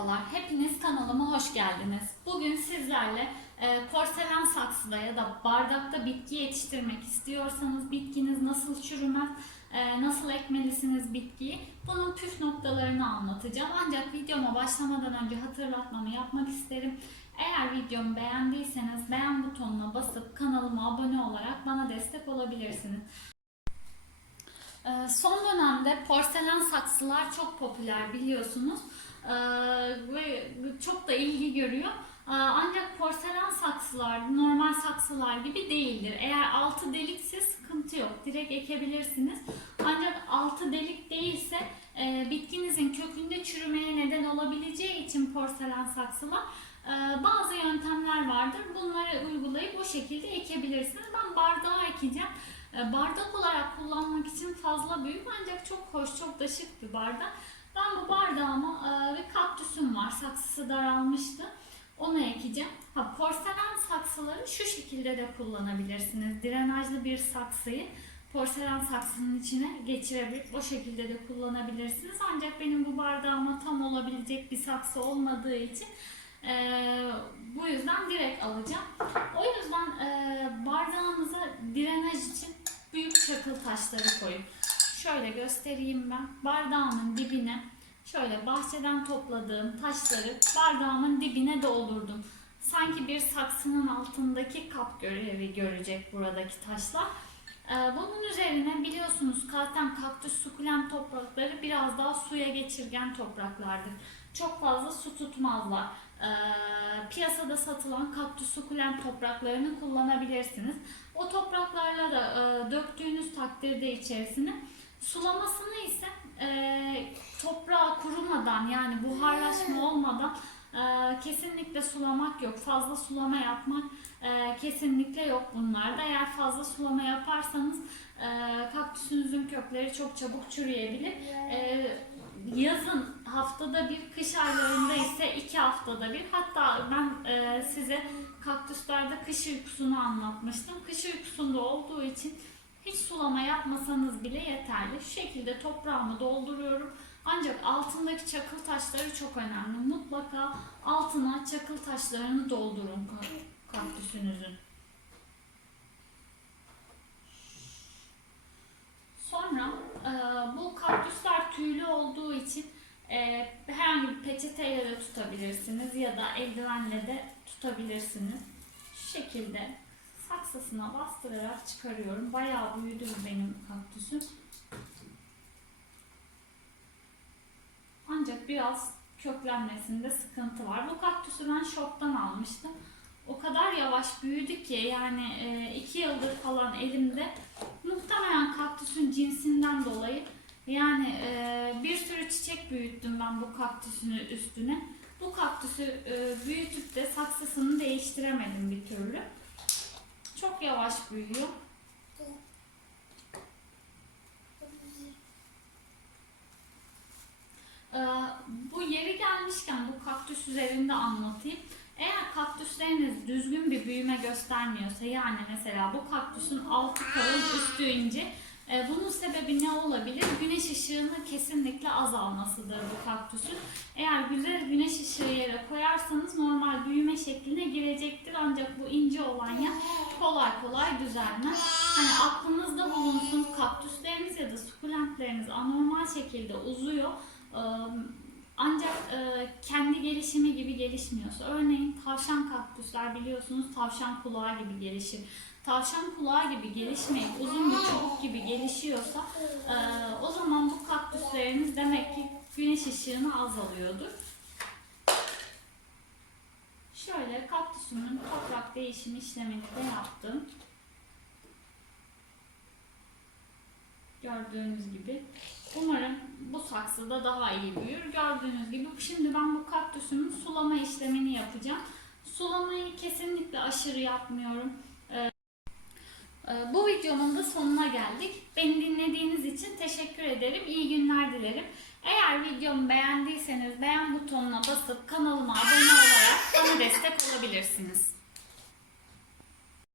Merhabalar, hepiniz kanalıma hoş geldiniz. Bugün sizlerle e, porselen saksıda ya da bardakta bitki yetiştirmek istiyorsanız bitkiniz nasıl çürümez, e, nasıl ekmelisiniz bitkiyi bunun püf noktalarını anlatacağım. Ancak videoma başlamadan önce hatırlatmamı yapmak isterim. Eğer videomu beğendiyseniz beğen butonuna basıp kanalıma abone olarak bana destek olabilirsiniz. Ee, Son dönemde porselen saksılar çok popüler biliyorsunuz Ee, ve çok da ilgi görüyor. Ee, Ancak porselen saksılar normal saksılar gibi değildir. Eğer altı delikse sıkıntı yok. Direkt ekebilirsiniz. Ancak altı delik değilse e, bitkinizin kökünde çürümeye neden olabileceği için porselen saksılar e, bazı yöntemler vardır. Bunları uygulayıp o şekilde ekebilirsiniz. Ben bardağa ekeceğim. E, Bardak olarak kullanmak için fazla büyük ancak çok hoş, çok da şık bir bardak. Ben bu bardağıma e, bir kaktüsüm var. Saksısı daralmıştı. Onu ekeceğim. Ha, porselen saksıları şu şekilde de kullanabilirsiniz. Drenajlı bir saksıyı porselen saksının içine geçirebilip o şekilde de kullanabilirsiniz. Ancak benim bu bardağıma tam olabilecek bir saksı olmadığı için e, bu yüzden direkt alacağım. O yüzden e, bardağınıza drenaj için çakıl taşları koyun. Şöyle göstereyim ben. Bardağımın dibine şöyle bahçeden topladığım taşları bardağımın dibine doldurdum. Sanki bir saksının altındaki kap görevi görecek buradaki taşlar. Ee, Bunun üzerine biliyorsunuz zaten kaktüs sukulent toprakları biraz daha suya geçirgen topraklardır. Çok fazla su tutmazlar. Ee, Piyasada satılan kaktüs sukulent topraklarını kullanabilirsiniz. O topraklarla da e, döktüğünüz takdirde içerisine sulamasını ise e, toprağa kurumadan yani buharlaşma olmadan e, kesinlikle sulamak yok. Fazla sulama yapmak kesinlikle yok bunlarda. Eğer fazla sulama yaparsanız kaktüsünüzün kökleri çok çabuk çürüyebilir. Yazın haftada bir, kış aylarında haftada bir. Hatta ben e, size kaktüslerde kış uykusunu anlatmıştım. Kış uykusunda olduğu için hiç sulama yapmasanız bile yeterli. Şu şekilde toprağımı dolduruyorum. Ancak altındaki çakıl taşları çok önemli. Mutlaka altına çakıl taşlarını doldurun ka- kaktüsünüzün. Sonra e, bu kaktüsler tüylü olduğu için e, herhangi bir peçeteyle de tutabilirsiniz ya da eldivenle de tutabilirsiniz. Şu şekilde saksısına bastırarak çıkarıyorum. Bayağı büyüdü benim kaktüsüm. Ancak biraz köklenmesinde sıkıntı var. Bu kaktüsü ben shop'tan almıştım. O kadar yavaş büyüdü ki yani e, iki yıldır falan elimde. Muhtemelen kaktüsün cinsinden dolayı yani e, bir sürü çiçek büyüttüm ben bu kaktüsün üstüne. Bu kaktüsü e, büyütüp de saksısını değiştiremedim bir türlü. Çok yavaş büyüyor. Ee, bu yeri gelmişken bu kaktüs üzerinde anlatayım. Eğer kaktüsleriniz düzgün bir büyüme göstermiyorsa yani mesela bu kaktüsün altı kalın üstü ince e, bunun sebebi ne olabilir? Güneş ışığını kesinlikle azalmasıdır bu kaktüsün. Eğer güzel güneş ışığı yere koyarsanız normal büyüme şekline girecektir ancak bu ince olan yer kolay kolay düzelmez. Hani aklınızda bulunsun kaktüsleriniz ya da sukulentleriniz anormal şekilde uzuyor. Ancak e, kendi gelişimi gibi gelişmiyorsa, örneğin tavşan kaktüsler biliyorsunuz tavşan kulağı gibi gelişir. Tavşan kulağı gibi gelişmeyip uzun bir çubuk gibi gelişiyorsa e, o zaman bu kaktüsleriniz demek ki güneş ışığını az alıyordur. Şöyle kaktüsümün toprak değişim işlemini de yaptım. Gördüğünüz gibi. Umarım bu saksıda daha iyi büyür. Gördüğünüz gibi şimdi ben bu kaktüsümün sulama işlemini yapacağım. Sulamayı kesinlikle aşırı yapmıyorum. Ee, e, Bu videomun da sonuna geldik. Beni dinlediğiniz için teşekkür ederim. İyi günler dilerim. Eğer videomu beğendiyseniz beğen butonuna basıp kanalıma abone olarak bana destek olabilirsiniz.